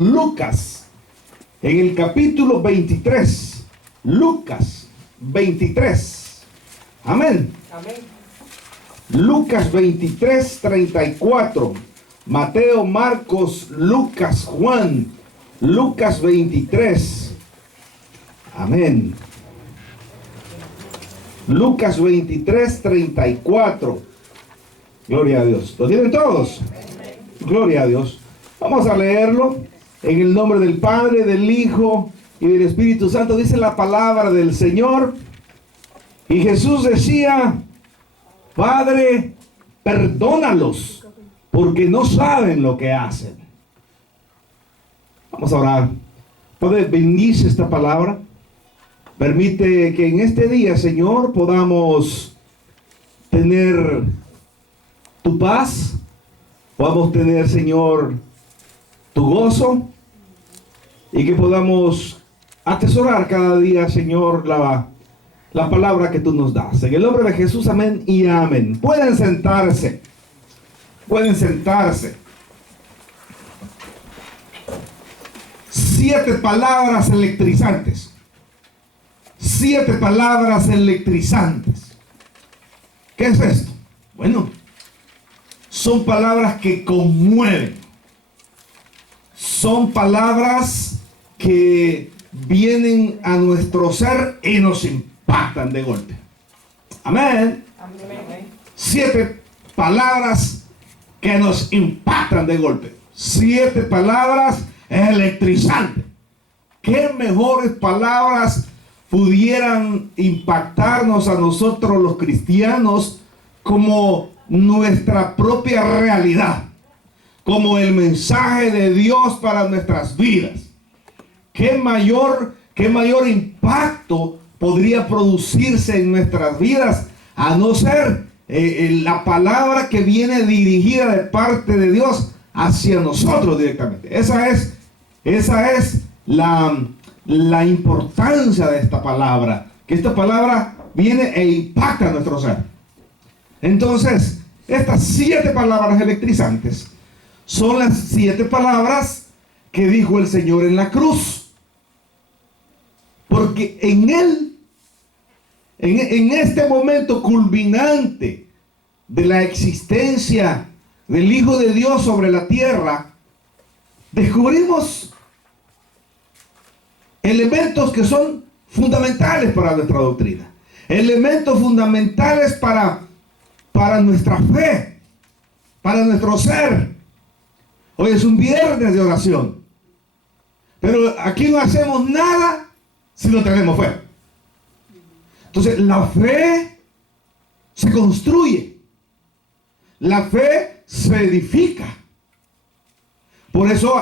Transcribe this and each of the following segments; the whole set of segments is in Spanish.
Lucas, en el capítulo 23. Lucas 23. Amén. Amén. Lucas 23, 34. Mateo, Marcos, Lucas, Juan. Lucas 23. Amén. Lucas 23, 34. Gloria a Dios. ¿Lo tienen todos? Gloria a Dios. Vamos a leerlo en el nombre del Padre, del Hijo y del Espíritu Santo. Dice la palabra del Señor. Y Jesús decía: Padre, perdónalos, porque no saben lo que hacen. Vamos a orar. Padre, bendice esta palabra. Permite que en este día, Señor, podamos tener tu paz. Podamos tener, Señor, tu gozo. Y que podamos atesorar cada día, Señor, la palabra que tú nos das. En el nombre de Jesús, amén y amén. Pueden sentarse. Pueden sentarse. 7 palabras electrizantes. 7 palabras electrizantes. ¿Qué es esto? Bueno, son palabras que conmueven. Son palabras que vienen a nuestro ser y nos impactan de golpe. Amén. Amén. 7 palabras que nos impactan de golpe. 7 palabras electrizantes. ¿Qué mejores palabras pudieran impactarnos a nosotros los cristianos como nuestra propia realidad, como el mensaje de Dios para nuestras vidas? ¿Qué mayor impacto podría producirse en nuestras vidas a no ser la palabra que viene dirigida de parte de Dios hacia nosotros directamente? Esa es la importancia de esta palabra, que esta palabra viene e impacta a nuestro ser. Entonces, estas 7 palabras electrizantes son las 7 palabras que dijo el Señor en la cruz. Porque en Él, en este momento culminante de la existencia del Hijo de Dios sobre la tierra, descubrimos elementos que son fundamentales para nuestra doctrina, elementos fundamentales para nuestra fe, para nuestro ser. Hoy es un viernes de oración, pero aquí no hacemos nada si no tenemos fe. Entonces la fe se construye, la fe se edifica. Por eso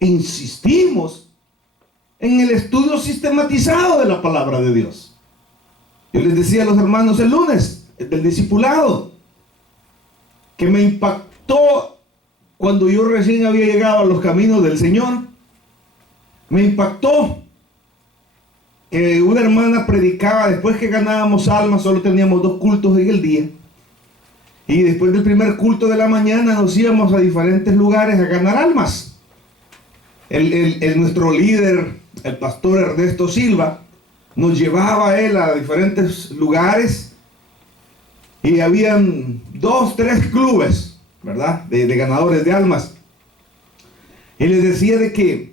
insistimos en el estudio sistematizado de la palabra de Dios. Yo les decía a los hermanos el lunes del discipulado que me impactó cuando yo recién había llegado a los caminos del Señor. Me impactó que una hermana predicaba después que ganábamos almas. Solo teníamos 2 cultos en el día, y después del primer culto de la mañana nos íbamos a diferentes lugares a ganar almas. Nuestro líder, el pastor Ernesto Silva, nos llevaba a él a diferentes lugares, y habían 2, 3 clubes, ¿verdad?, de ganadores de almas. Y les decía de que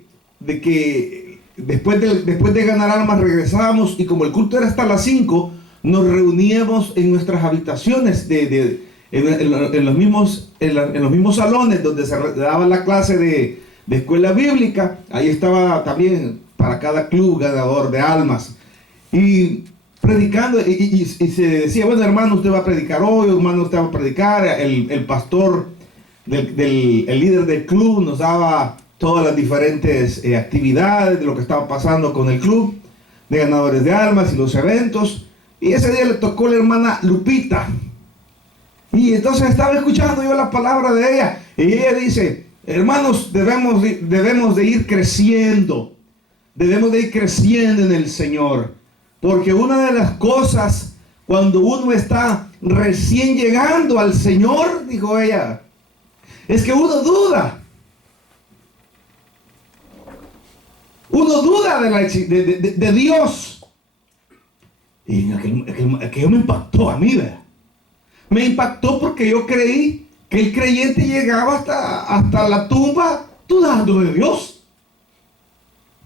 después de ganar almas regresábamos, y como el culto era hasta las 5, nos reuníamos en nuestras habitaciones en los mismos salones donde se daba la clase de escuela bíblica. Ahí estaba también para cada club ganador de almas, y predicando, y se decía: bueno, hermano, usted va a predicar hoy, hermano, usted va a predicar. El pastor el líder del club nos daba todas las diferentes actividades de lo que estaba pasando con el club de ganadores de almas y los eventos. Y ese día le tocó la hermana Lupita, y entonces estaba escuchando yo la palabra de ella, y ella dice: hermanos, debemos de ir creciendo. Debemos de ir creciendo en el Señor. Porque una de las cosas, cuando uno está recién llegando al Señor, dijo ella, es que uno duda. duda de Dios. Y aquello me impactó a mí, ¿verdad? Me impactó porque yo creí que el creyente llegaba hasta la tumba dudando de Dios.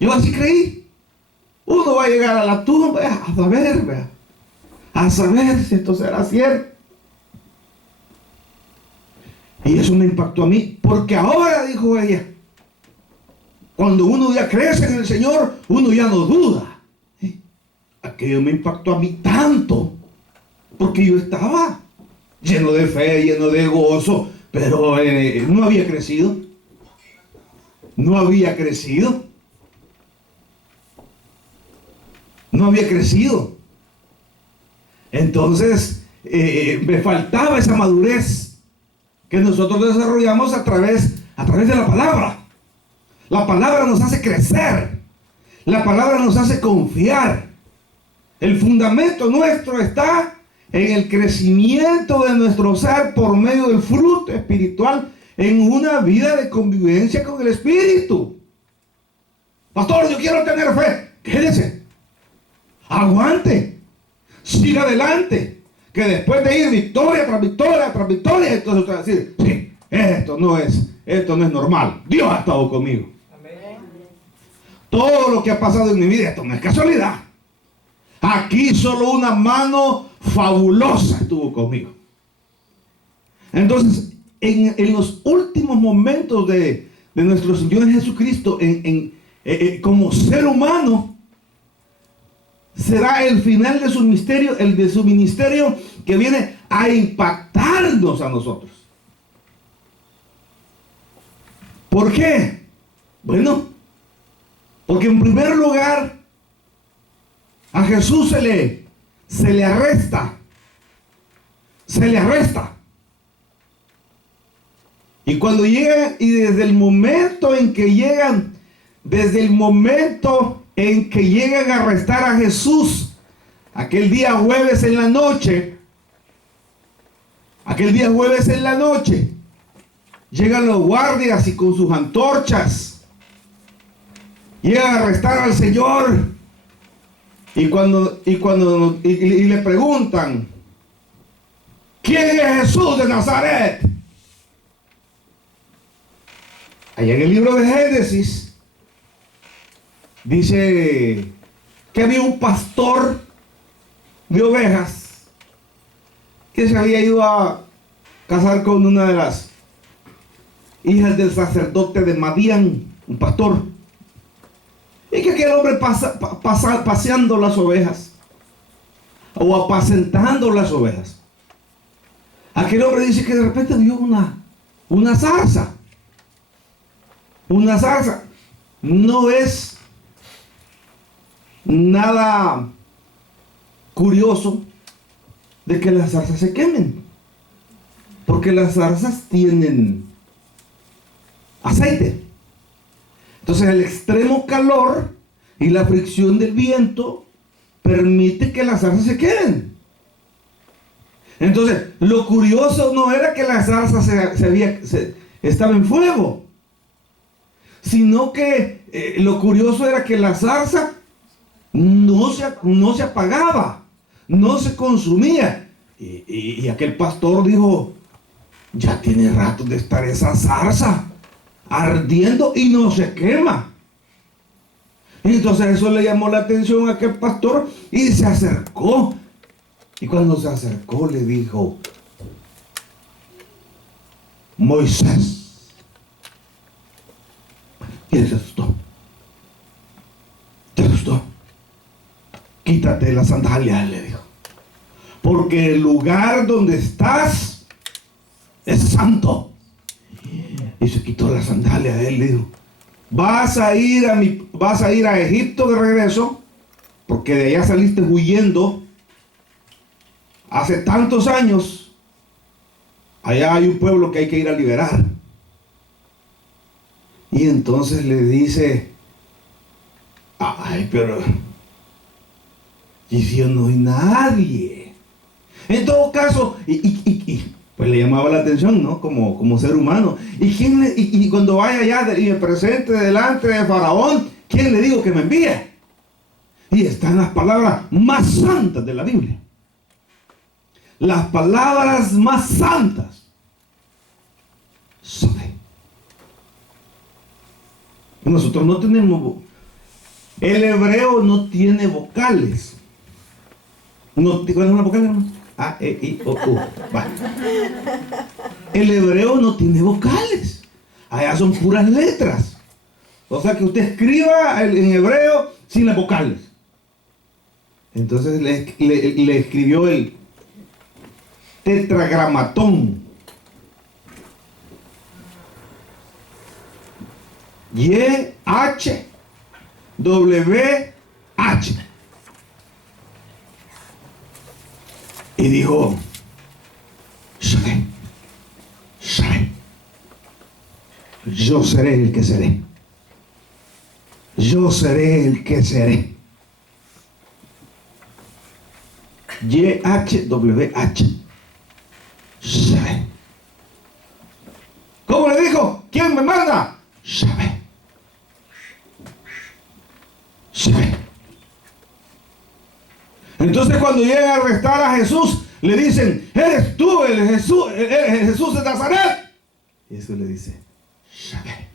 Yo así creí. Uno va a llegar a la tumba a saber, ¿verdad? A saber si esto será cierto. Y eso me impactó a mí, porque ahora, dijo ella, cuando uno ya crece en el Señor, uno ya no duda. Aquello me impactó a mí tanto, porque yo estaba lleno de fe, lleno de gozo, pero no había crecido. No había crecido. No había crecido. Entonces, me faltaba esa madurez que nosotros desarrollamos a través de la palabra. La palabra nos hace crecer. La palabra nos hace confiar. El fundamento nuestro está en el crecimiento de nuestro ser por medio del fruto espiritual en una vida de convivencia con el Espíritu. Pastor, yo quiero tener fe. Quédese. Aguante. Siga adelante. Que después de ir victoria tras victoria tras victoria, entonces usted va a decir, sí, esto no es normal. Dios ha estado conmigo. Amén. Todo lo que ha pasado en mi vida, esto no es casualidad. Aquí solo una mano fabulosa estuvo conmigo. Entonces, en los últimos momentos de nuestro Señor Jesucristo, como ser humano, será el final de su misterio, el de su ministerio, que viene a impactarnos a nosotros. ¿Por qué? Bueno, porque en primer lugar a Jesús se le arresta. Se le arresta. Y cuando llegan, y desde el momento en que llegan a arrestar a Jesús, aquel día jueves en la noche, llegan los guardias y con sus antorchas llegan a arrestar al Señor. Y cuando le preguntan, ¿quién es Jesús de Nazaret? Allá en el libro de Génesis dice que había un pastor de ovejas que se había ido a casar con una de las hijas del sacerdote de Madián, un pastor, y que aquel hombre paseando las ovejas o apacentando las ovejas, aquel hombre dice que de repente vio una zarza. Una zarza. No es nada curioso de que las zarzas se quemen, porque las zarzas tienen aceite. Entonces el extremo calor y la fricción del viento permite que las zarzas se queden. Entonces lo curioso no era que la zarza estaba en fuego, sino que lo curioso era que la zarza no se apagaba, no se consumía. Y aquel pastor dijo, ya tiene rato de estar esa zarza ardiendo y no se quema. Y entonces eso le llamó la atención a aquel pastor y se acercó. Y cuando se acercó le dijo, Moisés. Y él se asustó. ¿Te asustó? Quítate las sandalias, le dijo, porque el lugar donde estás es santo. Y se quitó las sandalias. Él le dijo, vas a ir a Egipto de regreso, porque de allá saliste huyendo hace tantos años. Allá hay un pueblo que hay que ir a liberar. Y entonces le dice, ay, pero y si no hay nadie. En todo caso, pues le llamaba la atención, ¿no? Como ser humano. Y cuando vaya allá y me presente delante de Faraón, ¿quién le digo que me envía? Y están las palabras más santas de la Biblia. Las palabras más santas. Nosotros no tenemos... El hebreo no tiene vocales. No, ¿cuál es una vocal, hermano? A, E, I, O, U. Vale. El hebreo no tiene vocales. Allá son puras letras. O sea que usted escriba en hebreo sin las vocales. Entonces le escribió el tetragramatón. YHWH. Y dijo, yo seré el que seré. Yo seré el que seré. YHWH. ¿Cómo le dijo? ¿Quién me manda? Yahvé. Entonces cuando llega a arrestar a Jesús, le dicen, ¿eres tú el Jesús de Nazaret? Y Jesús le dice, Yahvé,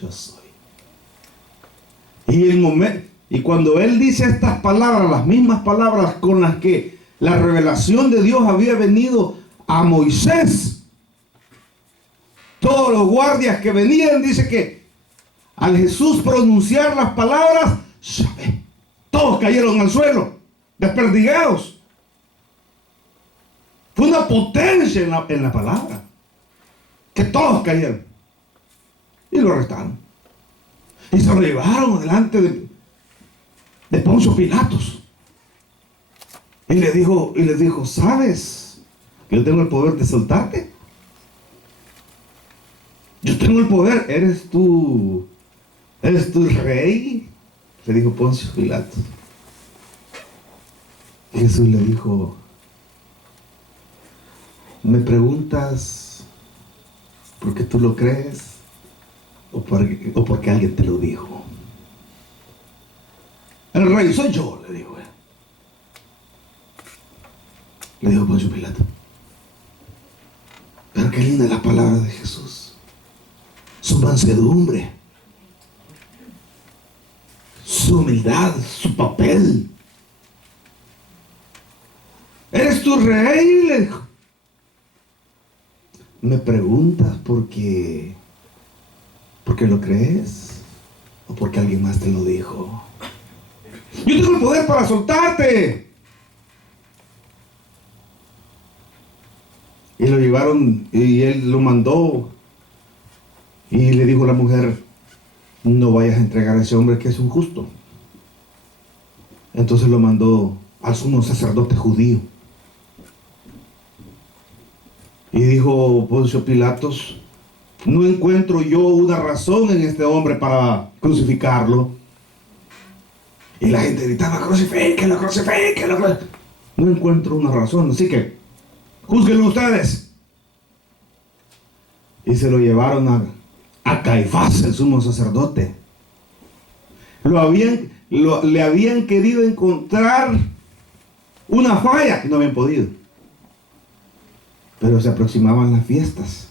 yo soy. Y cuando él dice estas palabras, las mismas palabras con las que la revelación de Dios había venido a Moisés, todos los guardias que venían, dice que al Jesús pronunciar las palabras, Yahvé, todos cayeron al suelo, desperdigados. Fue una potencia en la palabra, que todos cayeron. Y lo arrestaron. Y se lo llevaron delante de Poncio Pilatos. Y le dijo, ¿sabes que yo tengo el poder de soltarte? Yo tengo el poder. ¿Eres tú rey? Le dijo Poncio Pilatos. Y Jesús le dijo, ¿me preguntas por qué tú lo crees o porque alguien te lo dijo? El rey soy yo, le dijo él. Le dijo Poncio Pilato. Pero qué linda es la palabra de Jesús. Su mansedumbre, su humildad, su papel. ¿Eres tu rey? Le dijo. ¿Me preguntas porque lo crees o porque alguien más te lo dijo? Yo tengo el poder para soltarte. Y lo llevaron y él lo mandó. Y le dijo a la mujer, no vayas a entregar a ese hombre que es un justo. Entonces lo mandó al sumo sacerdote judío. Y dijo Poncio Pilatos, no encuentro yo una razón en este hombre para crucificarlo. Y la gente gritaba, crucifíquenlo, crucifíquenlo. No encuentro una razón, así que júzguenlo ustedes. Y se lo llevaron a Caifás, el sumo sacerdote. Le habían querido encontrar una falla y no habían podido. Pero se aproximaban las fiestas.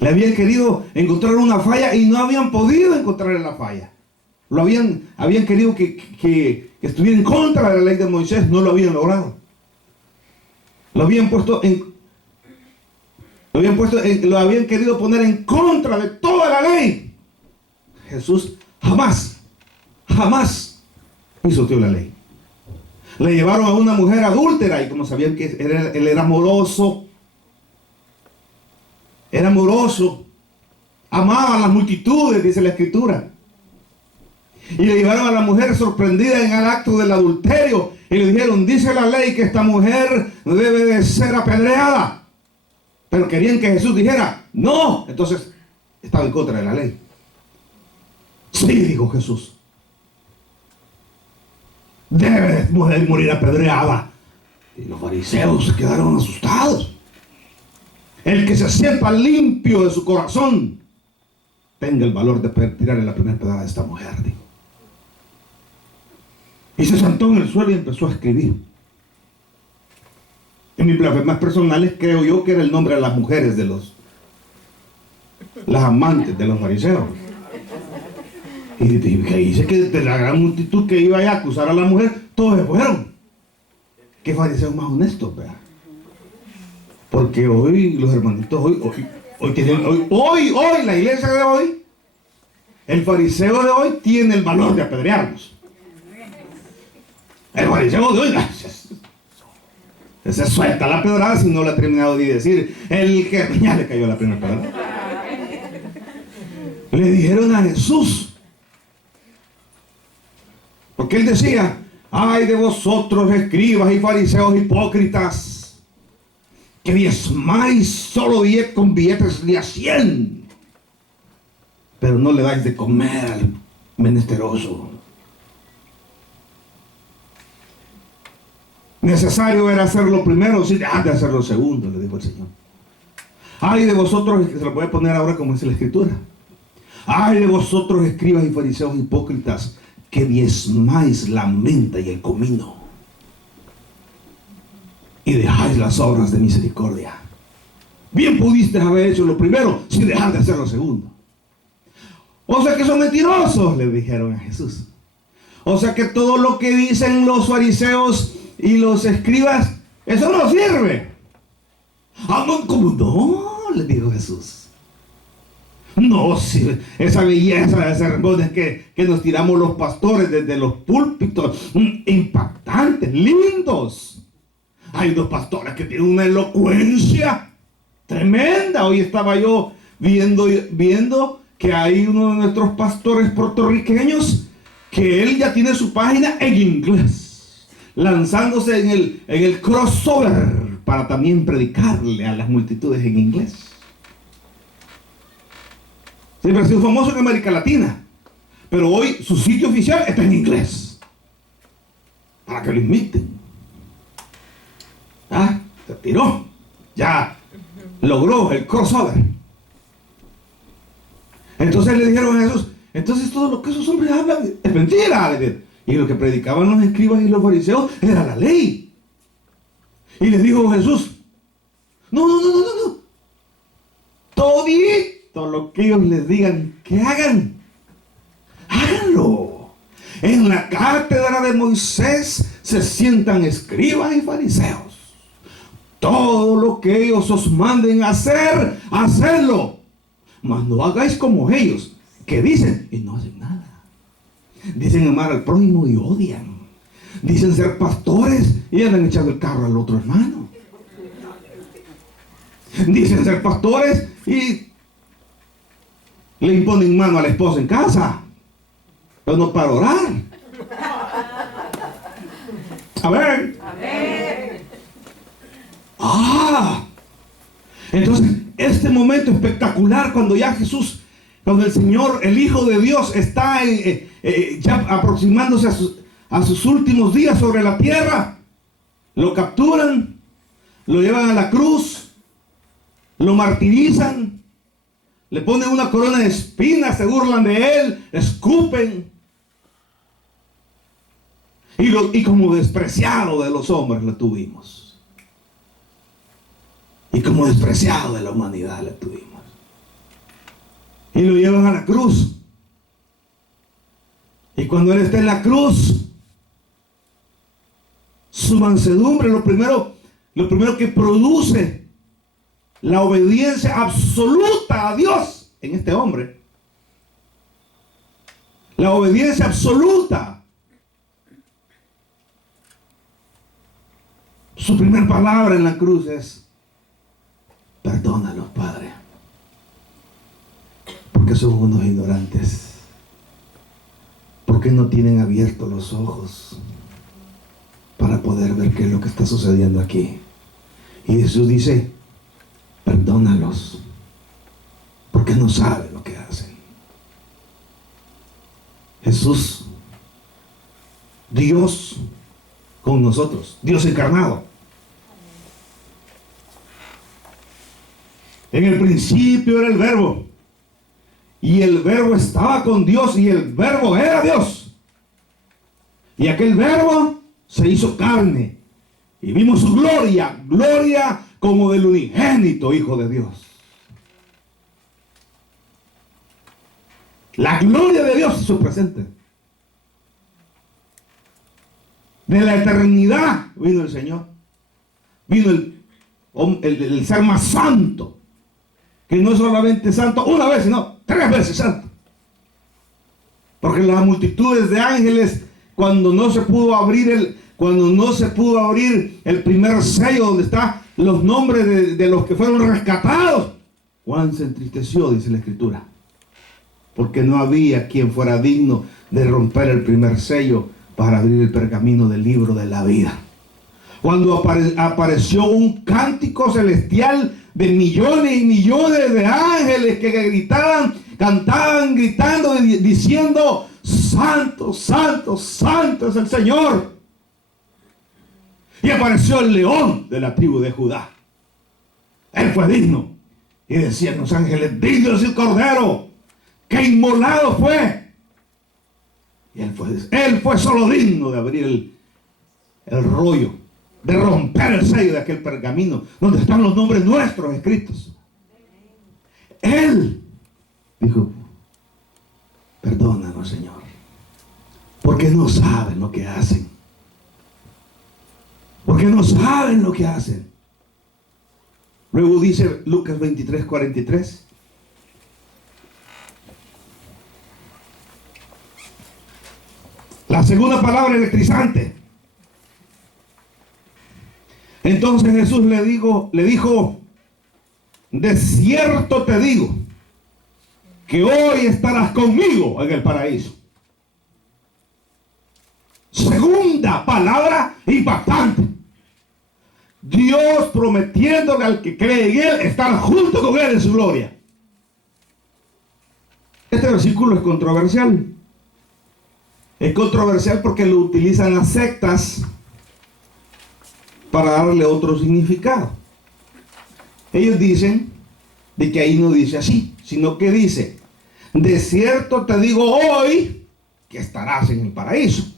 Le habían querido encontrar una falla y no habían podido encontrar la falla. Habían querido que estuviera en contra de la ley de Moisés, no lo habían logrado. Lo habían querido poner en contra de toda la ley. Jesús jamás pisoteó la ley. Le llevaron a una mujer adúltera y como sabían que él era amoroso, amaba a las multitudes, dice la Escritura. Y le llevaron a la mujer sorprendida en el acto del adulterio y le dijeron, dice la ley que esta mujer debe de ser apedreada. Pero querían que Jesús dijera, no. Entonces estaba en contra de la ley. Sí, dijo Jesús, debe de morir apedreada. Y los fariseos se quedaron asustados. El que se sienta limpio de su corazón tenga el valor de poder tirarle la primera pedrada a esta mujer, dijo. Y se sentó en el suelo y empezó a escribir. En mis blasfemas personales creo yo que era el nombre de las mujeres de las amantes de los fariseos. Y dice que de la gran multitud que iba a acusar a la mujer, todos se fueron. ¿Qué fariseos más honestos, vea? Porque hoy los hermanitos, hoy, la iglesia de hoy, el fariseo de hoy tiene el valor de apedrearnos. El fariseo de hoy se suelta la pedrada si no la ha terminado de decir. El que ya le cayó la primera pedrada. Le dijeron a Jesús, porque él decía: ay de vosotros, escribas y fariseos hipócritas, que diezmáis solo con billetes de a 100, pero no le dais de comer al menesteroso. Necesario era hacerlo primero, si dejas de hacerlo segundo, le dijo el Señor. Ay de vosotros, se lo voy a poner ahora como dice la Escritura. Ay de vosotros, escribas y fariseos hipócritas, que diezmáis la menta y el comino, y dejáis las obras de misericordia. Bien pudiste haber hecho lo primero sin dejar de hacer lo segundo. O sea que son mentirosos, le dijeron a Jesús. O sea que todo lo que dicen los fariseos y los escribas, eso no sirve. Ah, no, ¿cómo no? Le dijo Jesús. No, si esa belleza de sermones que nos tiramos los pastores desde los púlpitos, impactantes, lindos. Hay dos pastores que tienen una elocuencia tremenda. Hoy estaba yo viendo que hay uno de nuestros pastores puertorriqueños que él ya tiene su página en inglés, lanzándose en el crossover para también predicarle a las multitudes en inglés. Siempre ha sido famoso en América Latina, pero hoy su sitio oficial está en inglés, para que lo imiten. Se tiró, ya logró el crossover. Entonces le dijeron a Jesús: entonces todo lo que esos hombres hablan es mentira. Y lo que predicaban los escribas y los fariseos era la ley. Y les dijo Jesús: no. Todito lo que ellos les digan que hagan, háganlo. En la cátedra de Moisés se sientan escribas y fariseos. Todo lo que ellos os manden a hacer, hacedlo. Mas no hagáis como ellos, que dicen y no hacen nada. Dicen amar al prójimo y odian. Dicen ser pastores y andan echando el carro al otro hermano. Dicen ser pastores y le imponen mano a la esposa en casa, pero no para orar. A ver. Entonces, este momento espectacular cuando ya Jesús, cuando el Señor, el Hijo de Dios, está ya aproximándose a sus últimos días sobre la tierra, lo capturan, lo llevan a la cruz, lo martirizan, le ponen una corona de espinas, se burlan de él, escupen. Y como despreciado de los hombres lo tuvimos. Y como despreciado de la humanidad lo tuvimos. Y lo llevan a la cruz. Y cuando él está en la cruz, su mansedumbre, lo primero que produce la obediencia absoluta a Dios en este hombre. La obediencia absoluta. Su primera palabra en la cruz es: perdónalos, Padre, porque son unos ignorantes, porque no tienen abiertos los ojos para poder ver qué es lo que está sucediendo aquí. Y Jesús dice: perdónalos, porque no saben lo que hacen. Jesús, Dios con nosotros, Dios encarnado. En el principio era el Verbo, Y el Verbo estaba con Dios y el Verbo era Dios. Y aquel Verbo se hizo carne. Y vimos su gloria, gloria como del unigénito Hijo de Dios. La gloria de Dios es su presente. De la eternidad vino el Señor. Vino el ser más santo. Que no es solamente santo una vez, sino 3 veces santo. Porque las multitudes de ángeles, cuando no se pudo abrir el primer sello donde están los nombres de los que fueron rescatados, Juan se entristeció, dice la Escritura, porque no había quien fuera digno de romper el primer sello para abrir el pergamino del libro de la vida. Cuando apareció un cántico celestial de millones y millones de ángeles que cantaban gritando, diciendo: santo, santo, santo es el Señor. Y apareció el león de la tribu de Judá. Él fue digno. Y decían los ángeles: digno es el Cordero que inmolado fue. Y él fue solo digno de abrir el rollo, de romper el sello de aquel pergamino donde están los nombres nuestros escritos. Él dijo: perdónanos, Señor, porque no saben lo que hacen. Porque no saben lo que hacen. Luego dice Lucas 23:43. La segunda palabra electrizante. Entonces Jesús le dijo: de cierto te digo que hoy estarás conmigo en el paraíso. Segunda palabra impactante. Dios prometiéndole al que cree en Él estar junto con Él en su gloria. Este versículo es controversial. Es controversial porque lo utilizan las sectas para darle otro significado. Ellos dicen de que ahí no dice así, sino que dice: de cierto te digo hoy que estarás en el paraíso.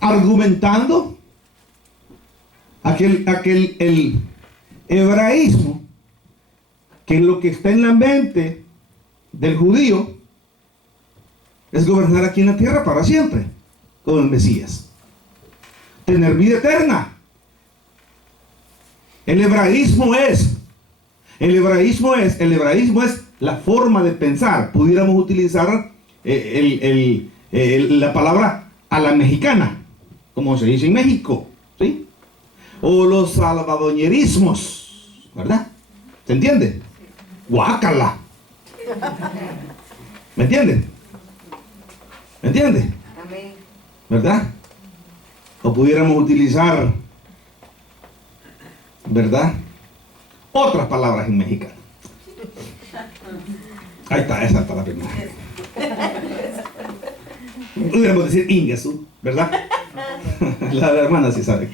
Argumentando el hebraísmo, que es lo que está en la mente del judío, es gobernar aquí en la tierra para siempre con el Mesías, tener vida eterna. El hebraísmo es la forma de pensar. Pudiéramos utilizar la palabra a la mexicana, como se dice en México, ¿sí? O los salvadoñerismos, ¿verdad? ¿Se entiende? Guácala. ¿Me entiende? ¿Me entiende? Amén. ¿Verdad? O pudiéramos utilizar, ¿verdad?, otras palabras en mexicano. Ahí está, esa está la primera. Pudiéramos decir Ingesu, ¿verdad? La hermana sí sabe.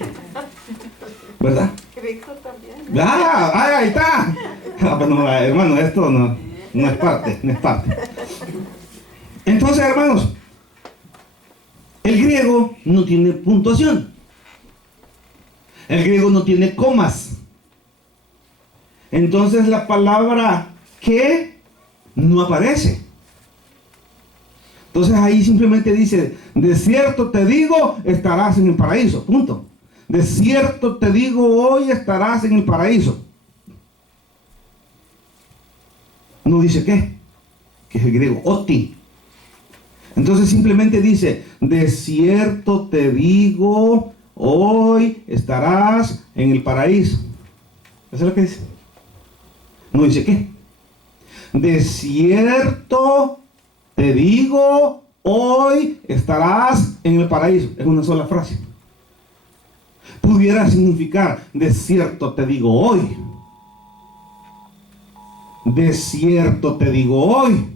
¿Verdad? Cristo también. Ahí está. Bueno, hermano, esto no es parte, no es parte. Entonces, hermanos, el griego no tiene puntuación. El griego no tiene comas. Entonces la palabra que no aparece. Entonces ahí simplemente dice: de cierto te digo, estarás en el paraíso. Punto. De cierto te digo, hoy estarás en el paraíso. No dice qué, que es el griego oti. Entonces simplemente dice: de cierto te digo, hoy estarás en el paraíso. Eso es lo que dice. No dice qué. De cierto te digo, hoy estarás en el paraíso. Es una sola frase. Pudiera significar: de cierto te digo hoy. De cierto te digo hoy.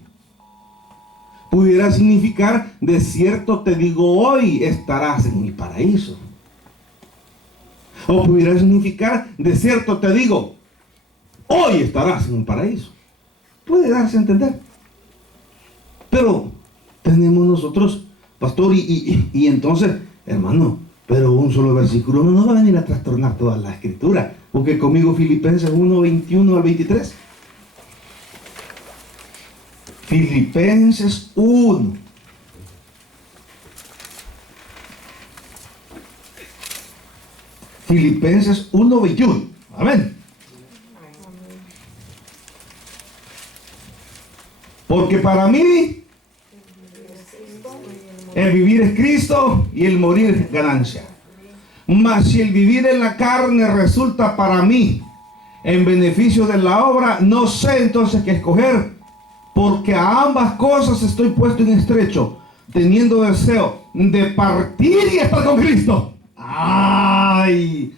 Pudiera significar: de cierto te digo hoy estarás en el paraíso. O pudiera significar: de cierto te digo, hoy estarás en un paraíso. Puede darse a entender. Pero tenemos nosotros, pastor, y entonces, hermano, pero un solo versículo no nos va a venir a trastornar toda la escritura. Porque conmigo Filipenses 1, 21 al 23. Filipenses 1. Filipenses 1, 21. Amén. Porque para mí el vivir es Cristo y el morir es ganancia. Mas si el vivir en la carne resulta para mí en beneficio de la obra, no sé entonces qué escoger, porque a ambas cosas estoy puesto en estrecho, teniendo deseo de partir y estar con Cristo. ¡Ay!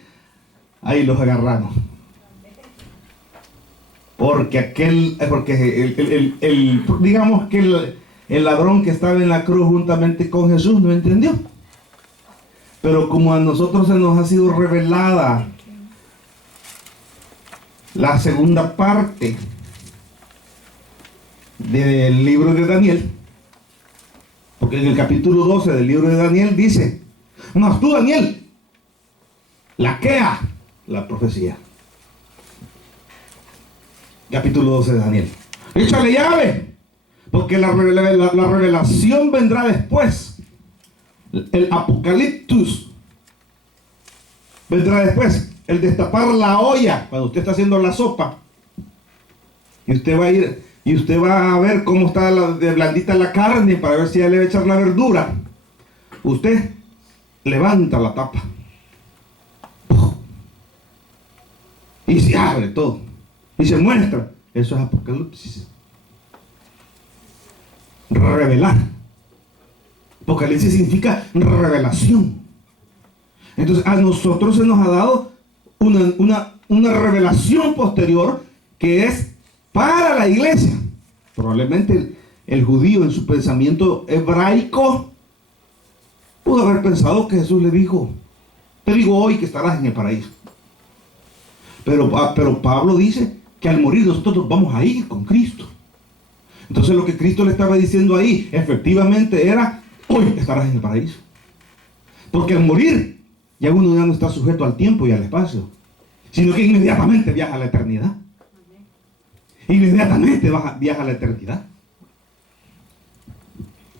Ahí los agarramos. Porque digamos que el ladrón que estaba en la cruz juntamente con Jesús no entendió. Pero como a nosotros se nos ha sido revelada la segunda parte del libro de Daniel, porque en el capítulo 12 del libro de Daniel dice: mas tú, Daniel, laquea la profecía. Capítulo 12 de Daniel. Échale llave, porque la revelación vendrá después. El apocalipsis vendrá después. El destapar la olla, cuando usted está haciendo la sopa, y usted va a ir y usted va a ver cómo está de blandita la carne para ver si ya le va a echar la verdura. Usted levanta la tapa y se abre todo y se muestra. Eso es apocalipsis. Revelar. Apocalipsis significa revelación. Entonces a nosotros se nos ha dado una revelación posterior que es para la iglesia. Probablemente el judío en su pensamiento hebraico pudo haber pensado que Jesús le dijo: te digo hoy que estarás en el paraíso. Pero Pablo dice que al morir nosotros vamos a ir con Cristo. Entonces lo que Cristo le estaba diciendo ahí efectivamente era: hoy estarás en el paraíso. Porque al morir ya uno ya no está sujeto al tiempo y al espacio, sino que inmediatamente viaja a la eternidad. Inmediatamente viaja a la eternidad.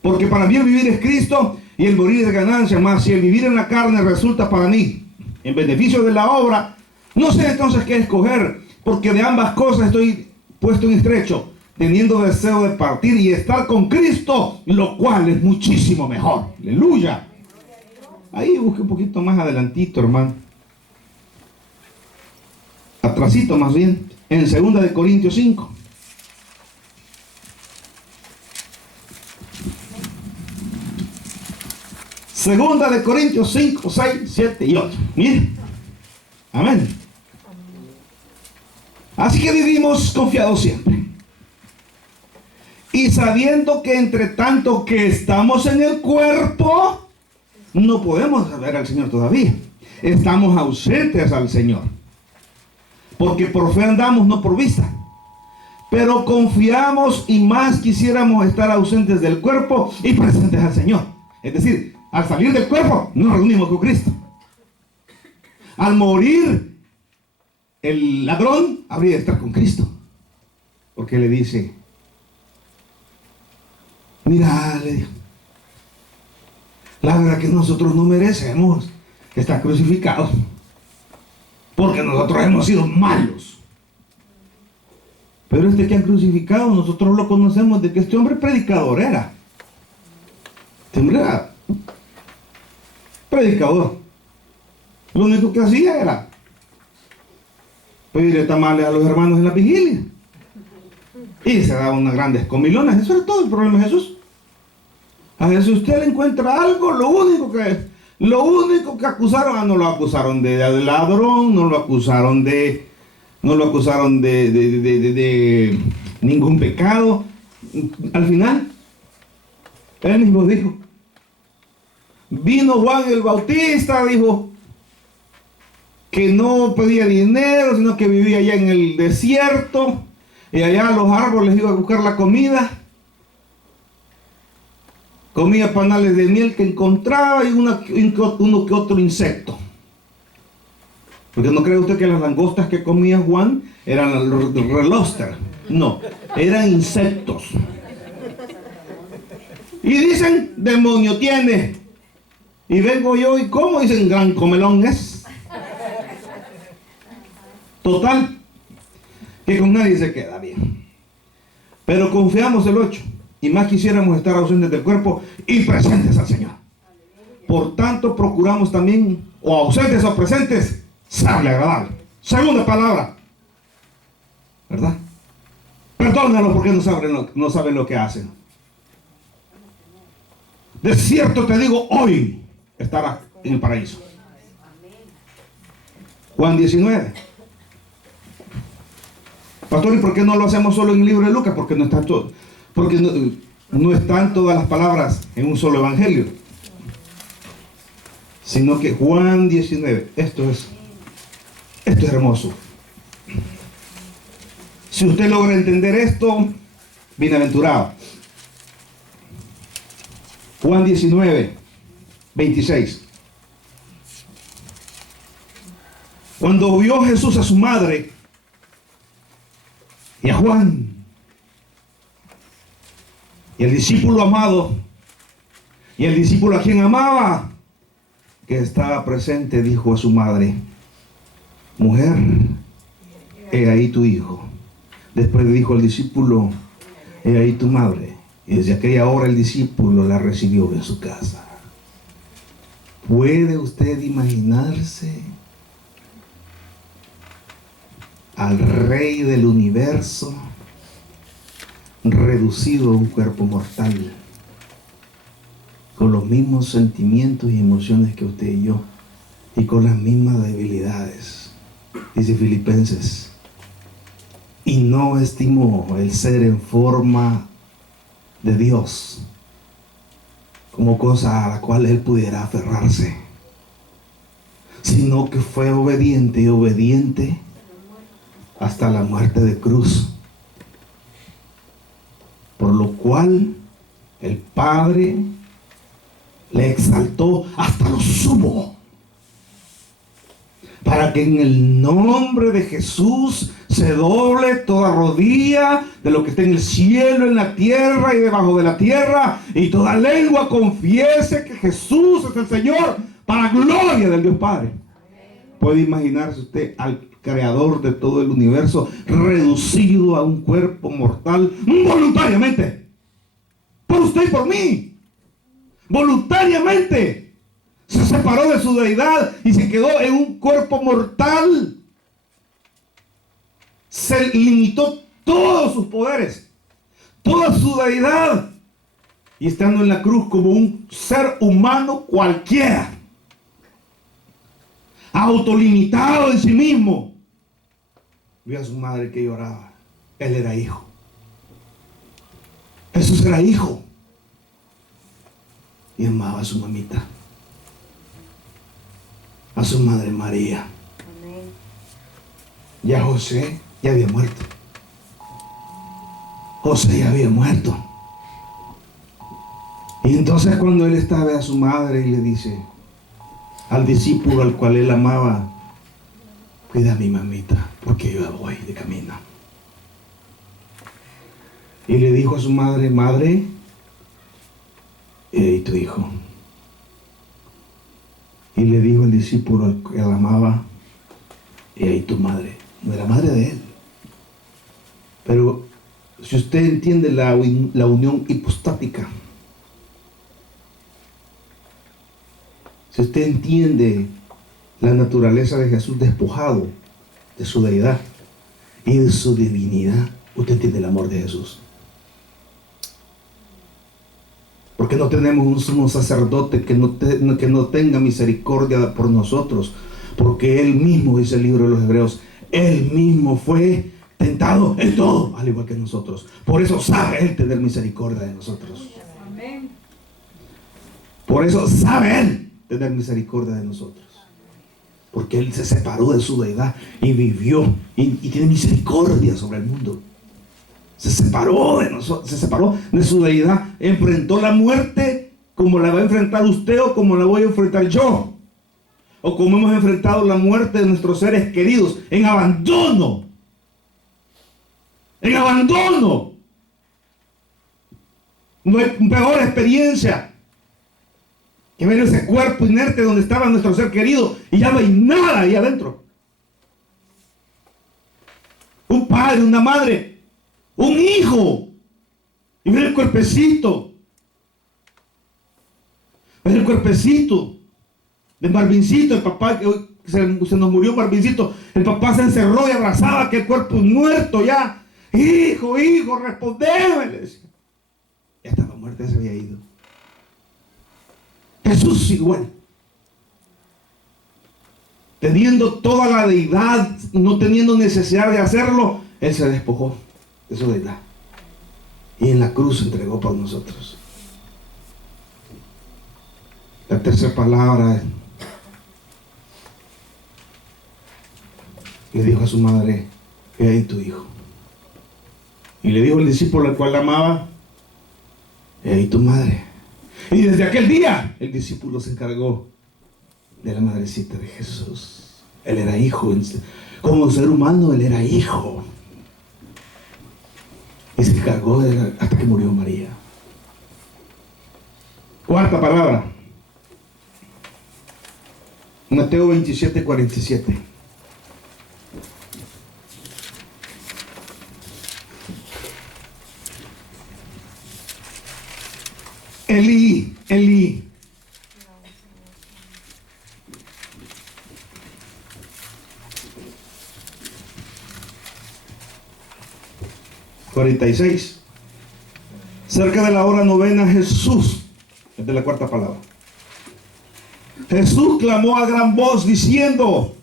Porque para mí el vivir es Cristo y el morir es ganancia. Más si el vivir en la carne resulta para mí en beneficio de la obra, no sé entonces qué escoger, porque de ambas cosas estoy puesto en estrecho, teniendo deseo de partir y estar con Cristo, lo cual es muchísimo mejor. Aleluya. Ahí busque un poquito más adelantito, hermano. Atrasito más bien. En 2 de Corintios 5. Segunda de Corintios 5, 6, 7 y 8. Miren. Amén. Así que vivimos confiados siempre. Y sabiendo que entre tanto que estamos en el cuerpo, no podemos ver al Señor todavía. Estamos ausentes al Señor. Porque por fe andamos, no por vista. Pero confiamos y más quisiéramos estar ausentes del cuerpo y presentes al Señor. Es decir, al salir del cuerpo nos reunimos con Cristo. Al morir el ladrón habría de estar con Cristo. Porque le dice: mira, le dijo, la verdad que nosotros no merecemos estar crucificados, porque nosotros hemos sido malos. Pero este que han crucificado, nosotros lo conocemos de que este hombre predicador era. Este hombre era predicador. Lo único que hacía era pedirle tamales a los hermanos en la vigilia. Y se daba unas grandes comilonas. Eso era todo el problema de Jesús. A Jesús usted le encuentra algo, lo único que acusaron, no lo acusaron de ladrón, no lo acusaron de ningún pecado. Al final, él mismo dijo, vino Juan el Bautista, dijo, que no pedía dinero, sino que vivía allá en el desierto, Y allá a los árboles iba a buscar la comida. Comía panales de miel que encontraba y uno que otro insecto. Porque no cree usted que las langostas que comía Juan eran el relóster. No, eran insectos. Y dicen, demonio tiene. Y vengo yo y como, dicen, gran comelón es. Total, que con nadie se queda bien. Pero confiamos el 8. Y más quisiéramos estar ausentes del cuerpo y presentes al Señor. Por tanto, procuramos también, o ausentes o presentes, serle agradable. Segunda palabra, ¿verdad? Perdónalo porque no saben lo que hacen. De cierto te digo, hoy estará en el paraíso. Juan 19. Pastor, ¿y por qué no lo hacemos solo en el libro de Lucas? Porque no está todo. Porque no están todas las palabras en un solo evangelio. Sino que Juan 19. Esto es hermoso. Si usted logra entender esto, bienaventurado. Juan 19, 26. Cuando vio Jesús a su madre y a Juan y el discípulo amado y el discípulo a quien amaba que estaba presente, dijo a su madre: mujer, he ahí tu hijo. Después le dijo al discípulo: he ahí tu madre. Y desde aquella hora el discípulo la recibió en su casa. ¿Puede usted imaginarse al Rey del universo reducido a un cuerpo mortal, con los mismos sentimientos y emociones que usted y yo, y con las mismas debilidades? Dice Filipenses: y no estimó el ser en forma de Dios como cosa a la cual él pudiera aferrarse, sino que fue obediente y obediente hasta la muerte de cruz, por lo cual el Padre le exaltó hasta lo sumo, para que en el nombre de Jesús se doble toda rodilla de lo que está en el cielo, en la tierra y debajo de la tierra, y toda lengua confiese que Jesús es el Señor, para gloria del Dios Padre. ¿Puede imaginarse usted al creador de todo el universo reducido a un cuerpo mortal voluntariamente? Por usted y por mí. Voluntariamente se separó de su deidad y se quedó en un cuerpo mortal. Se limitó todos sus poderes, toda su deidad, y estando en la cruz como un ser humano cualquiera, autolimitado en sí mismo, vio a su madre que lloraba. Él era hijo. Jesús era hijo y amaba a su mamita, a su madre María. Ya José ya había muerto. José ya había muerto. Y entonces cuando él estaba a su madre y le dice al discípulo al cual él amaba: cuida a mi mamita porque yo voy de camino. Y le dijo a su madre: madre, y tu hijo. Y le dijo al discípulo al que él amaba: y ahí tu madre. No era madre de él. Pero si usted entiende la unión hipostática, si usted entiende la naturaleza de Jesús despojado de su deidad y de su divinidad, usted entiende el amor de Jesús. Porque no tenemos un sumo sacerdote que no tenga misericordia por nosotros, porque Él mismo, dice el libro de los Hebreos, Él mismo fue tentado en todo, al igual que nosotros. Por eso sabe Él tener misericordia de nosotros. Por eso sabe Él tener misericordia de nosotros. Porque Él se separó de su deidad y vivió y tiene misericordia sobre el mundo. Se separó de nosotros, se separó de su deidad. Enfrentó la muerte como la va a enfrentar usted o como la voy a enfrentar yo. O como hemos enfrentado la muerte de nuestros seres queridos, en abandono. En abandono. No hay peor experiencia que ver ese cuerpo inerte donde estaba nuestro ser querido y ya no hay nada ahí adentro. Un padre, una madre, un hijo, y ver el cuerpecito. Ver el cuerpecito de Marvincito, el papá, que se nos murió Marvincito. El papá se encerró y abrazaba aquel cuerpo muerto ya. Hijo, hijo, respondeme, le decía. Ya estaba muerto, ya se había ido. Jesús igual. Teniendo toda la deidad, no teniendo necesidad de hacerlo, Él se despojó de su deidad. Y en la cruz se entregó por nosotros. La tercera palabra le dijo a su madre: he ahí tu hijo. Y le dijo al discípulo al cual la amaba: he ahí tu madre. Y desde aquel día el discípulo se encargó de la madrecita de Jesús. Él era hijo. Como ser humano, él era hijo. Y se encargó hasta que murió María. Cuarta palabra. Mateo 27, 47. Elí, Elí. (46) Cerca de la hora novena, Jesús, es de la cuarta palabra, Jesús clamó a gran voz diciendo,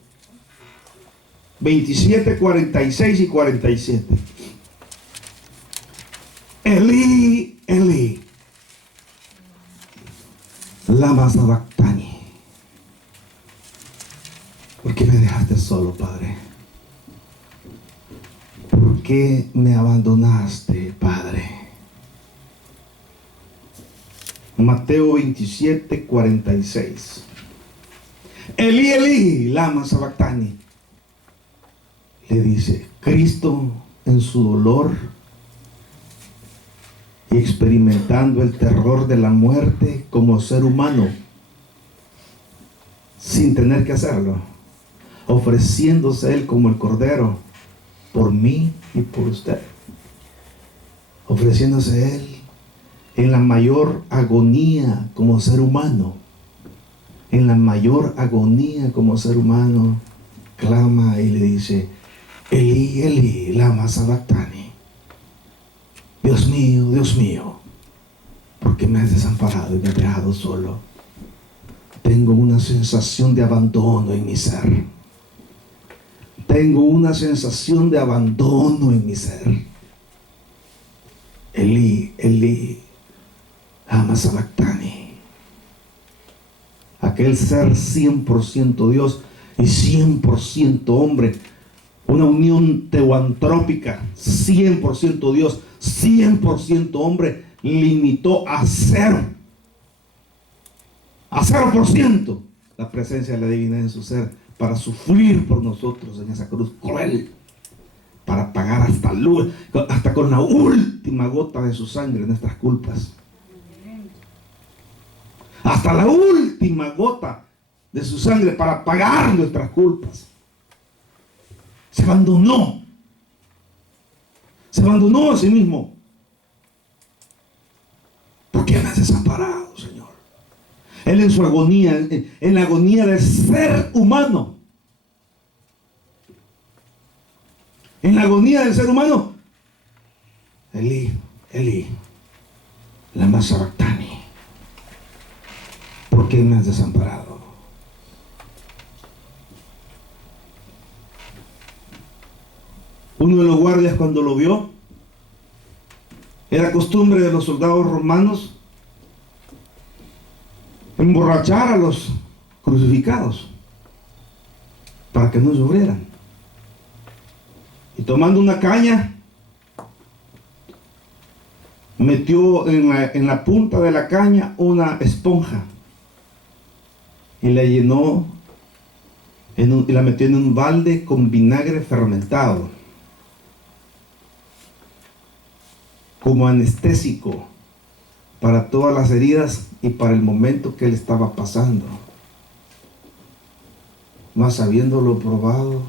27, 46 y 47. Elí, Elí, lama sabactani. ¿Por qué me dejaste solo, Padre? ¿Por qué me abandonaste, Padre? Mateo 27, 46. Elí, Elí, lama sabactani. Le dice Cristo en su dolor y experimentando el terror de la muerte como ser humano, sin tener que hacerlo, ofreciéndose Él como el Cordero por mí y por usted, ofreciéndose Él en la mayor agonía como ser humano, en la mayor agonía como ser humano, clama y le dice: Elí, Elí, lama sabactani. Dios mío, ¿por qué me has desamparado y me has dejado solo? Tengo una sensación de abandono en mi ser. Tengo una sensación de abandono en mi ser. Elí, Elí, lama sabactani. Aquel ser 100% Dios y 100% hombre. Una unión teoantrópica, 100% Dios, 100% hombre, limitó a 0%, a 0% la presencia de la divinidad en su ser para sufrir por nosotros en esa cruz cruel, para pagar hasta con la última gota de su sangre nuestras culpas. Hasta la última gota de su sangre para pagar nuestras culpas. Se abandonó a sí mismo. ¿Por qué me has desamparado, Señor? Él en su agonía, en la agonía del ser humano, en la agonía del ser humano, Elí, Elí, lama sabactani. ¿Por qué me has desamparado? Uno de los guardias, cuando lo vio, era costumbre de los soldados romanos emborrachar a los crucificados para que no sufrieran. Y tomando una caña, metió en la punta de la caña una esponja y la llenó y la metió en un balde con vinagre fermentado como anestésico para todas las heridas y para el momento que él estaba pasando. Mas habiéndolo probado,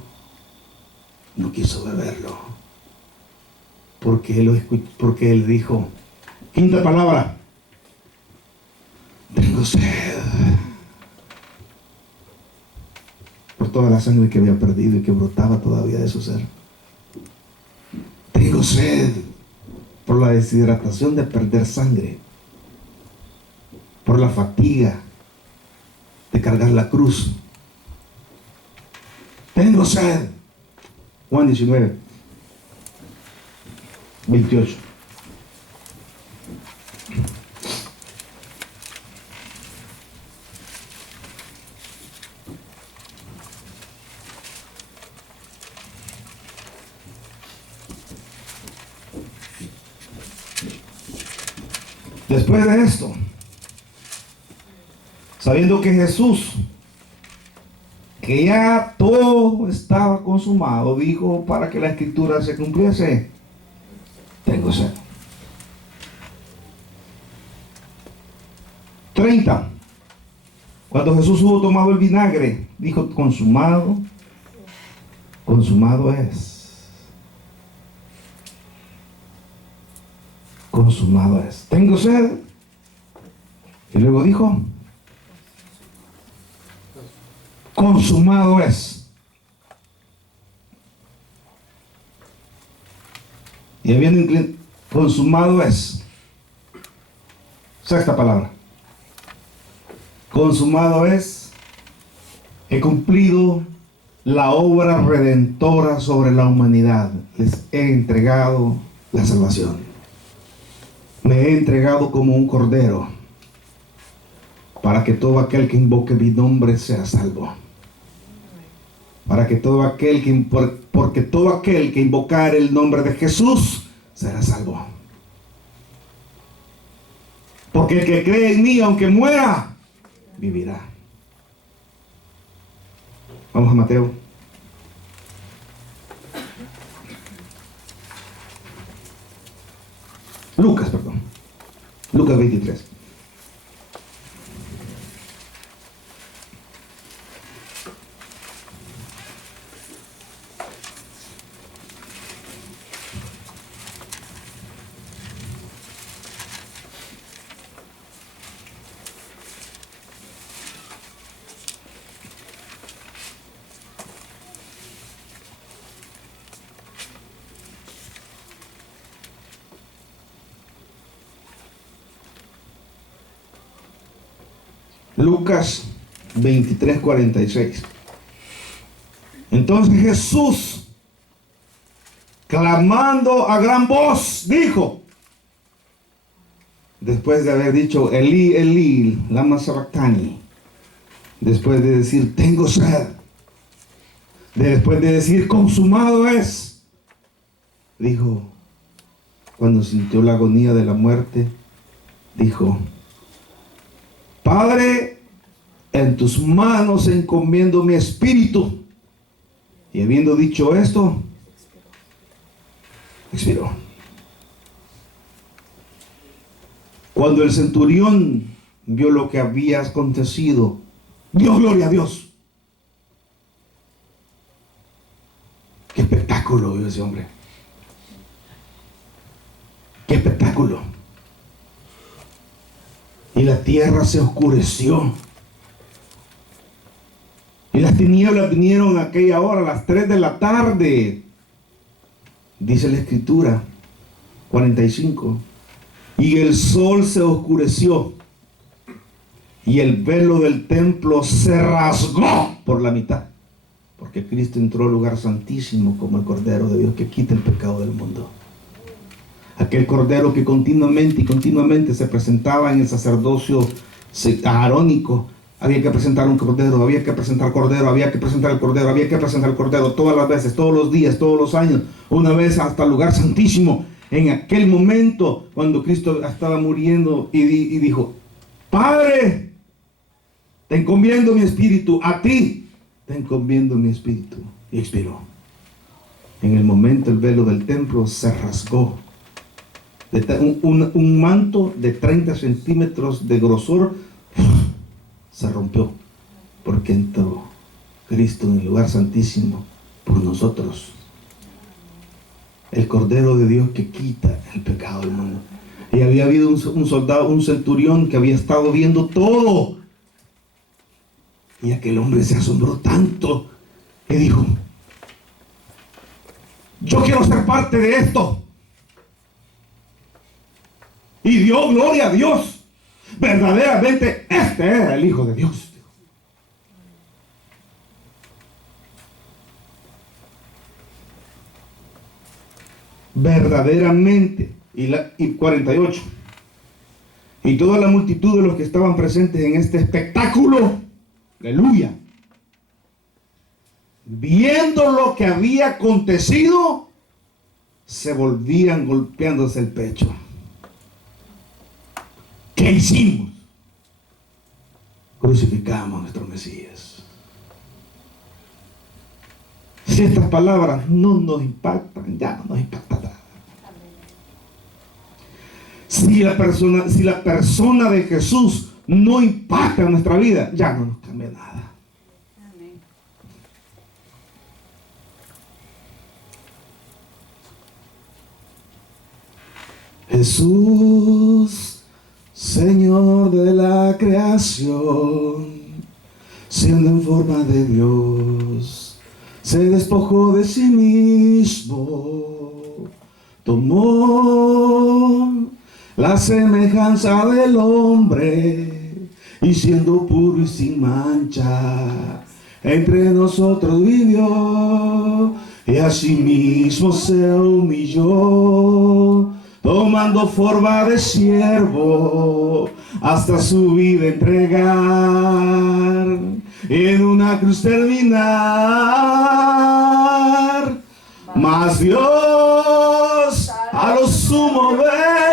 no quiso beberlo, porque él dijo, quinta palabra, tengo sed. Por toda la sangre que había perdido y que brotaba todavía de su ser. Tengo sed por la deshidratación de perder sangre, por la fatiga de cargar la cruz. Tengo sed. Juan 19, 28. Después de esto, sabiendo que Jesús, que ya todo estaba consumado, dijo para que la escritura se cumpliese, tengo sed. 30. Cuando Jesús hubo tomado el vinagre, dijo, consumado es. Consumado es. Tengo sed. Y luego dijo, consumado es. Y habiendo consumado es. Sexta palabra. Consumado es. He cumplido la obra redentora sobre la humanidad. Les he entregado la salvación. Me he entregado como un cordero para que todo aquel que invoque mi nombre sea salvo. Para que todo aquel porque todo aquel que invocar el nombre de Jesús será salvo. Porque el que cree en mí, aunque muera, vivirá. Vamos a Mateo. Lucas 23. Lucas 23, 46. Entonces Jesús, clamando a gran voz, dijo, después de haber dicho, Elí, Elí, lama sabactani, después de decir, tengo sed, después de decir, consumado es, dijo, cuando sintió la agonía de la muerte, dijo, Padre, en tus manos encomiendo mi espíritu. Y habiendo dicho esto, expiró. Cuando el centurión vio lo que había acontecido, dio gloria a Dios. Qué espectáculo vio ese hombre. Qué espectáculo. Y la tierra se oscureció. Y las tinieblas vinieron a aquella hora, a las 3 de la tarde. Dice la Escritura, 45. Y el sol se oscureció. Y el velo del templo se rasgó por la mitad. Porque Cristo entró al lugar santísimo como el Cordero de Dios que quita el pecado del mundo. Aquel Cordero que continuamente se presentaba en el sacerdocio arónico. Había que presentar un cordero, había que presentar cordero, había que presentar el cordero, había que presentar el cordero todas las veces, todos los días, todos los años, una vez hasta el lugar santísimo. en aquel momento cuando Cristo estaba muriendo y dijo: Padre, te encomiendo mi espíritu, a ti te encomiendo mi espíritu. Y expiró. En el momento el velo del templo se rasgó. Un manto de 30 centímetros de grosor se rompió, porque entró Cristo en el lugar santísimo por nosotros, el Cordero de Dios que quita el pecado del mundo. Y había habido un soldado, un centurión, que había estado viendo todo, y aquel hombre se asombró tanto que dijo: yo quiero ser parte de esto. Y dio gloria a Dios. Verdaderamente este era el Hijo de Dios. Verdaderamente. Y 48. Y toda la multitud de los que estaban presentes en este espectáculo, aleluya, viendo lo que había acontecido, se volvían golpeándose el pecho. ¿Qué hicimos? Crucificamos a nuestro Mesías. Si estas palabras no nos impactan, ya no nos impacta nada. Si la persona de Jesús no impacta en nuestra vida, ya no nos cambia nada. Amén. Jesús, Señor de la creación, siendo en forma de Dios, se despojó de sí mismo, tomó la semejanza del hombre, y siendo puro y sin mancha, entre nosotros vivió, y asimismo se humilló, tomando forma de siervo, hasta su vida entregar, en una cruz terminar. Mas Dios a lo sumo lo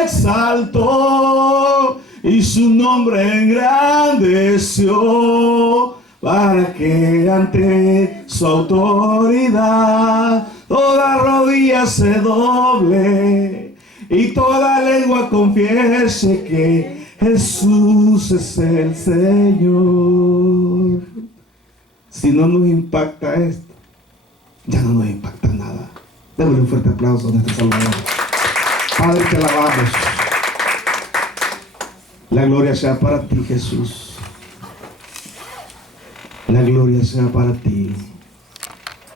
exaltó, y su nombre engrandeció, para que ante su autoridad toda rodilla se doble y toda lengua confiese que Jesús es el Señor. Si no nos impacta esto, ya no nos impacta nada. Démosle un fuerte aplauso a nuestro Salvador. Padre, te alabamos. La gloria sea para ti, Jesús. La gloria sea para ti.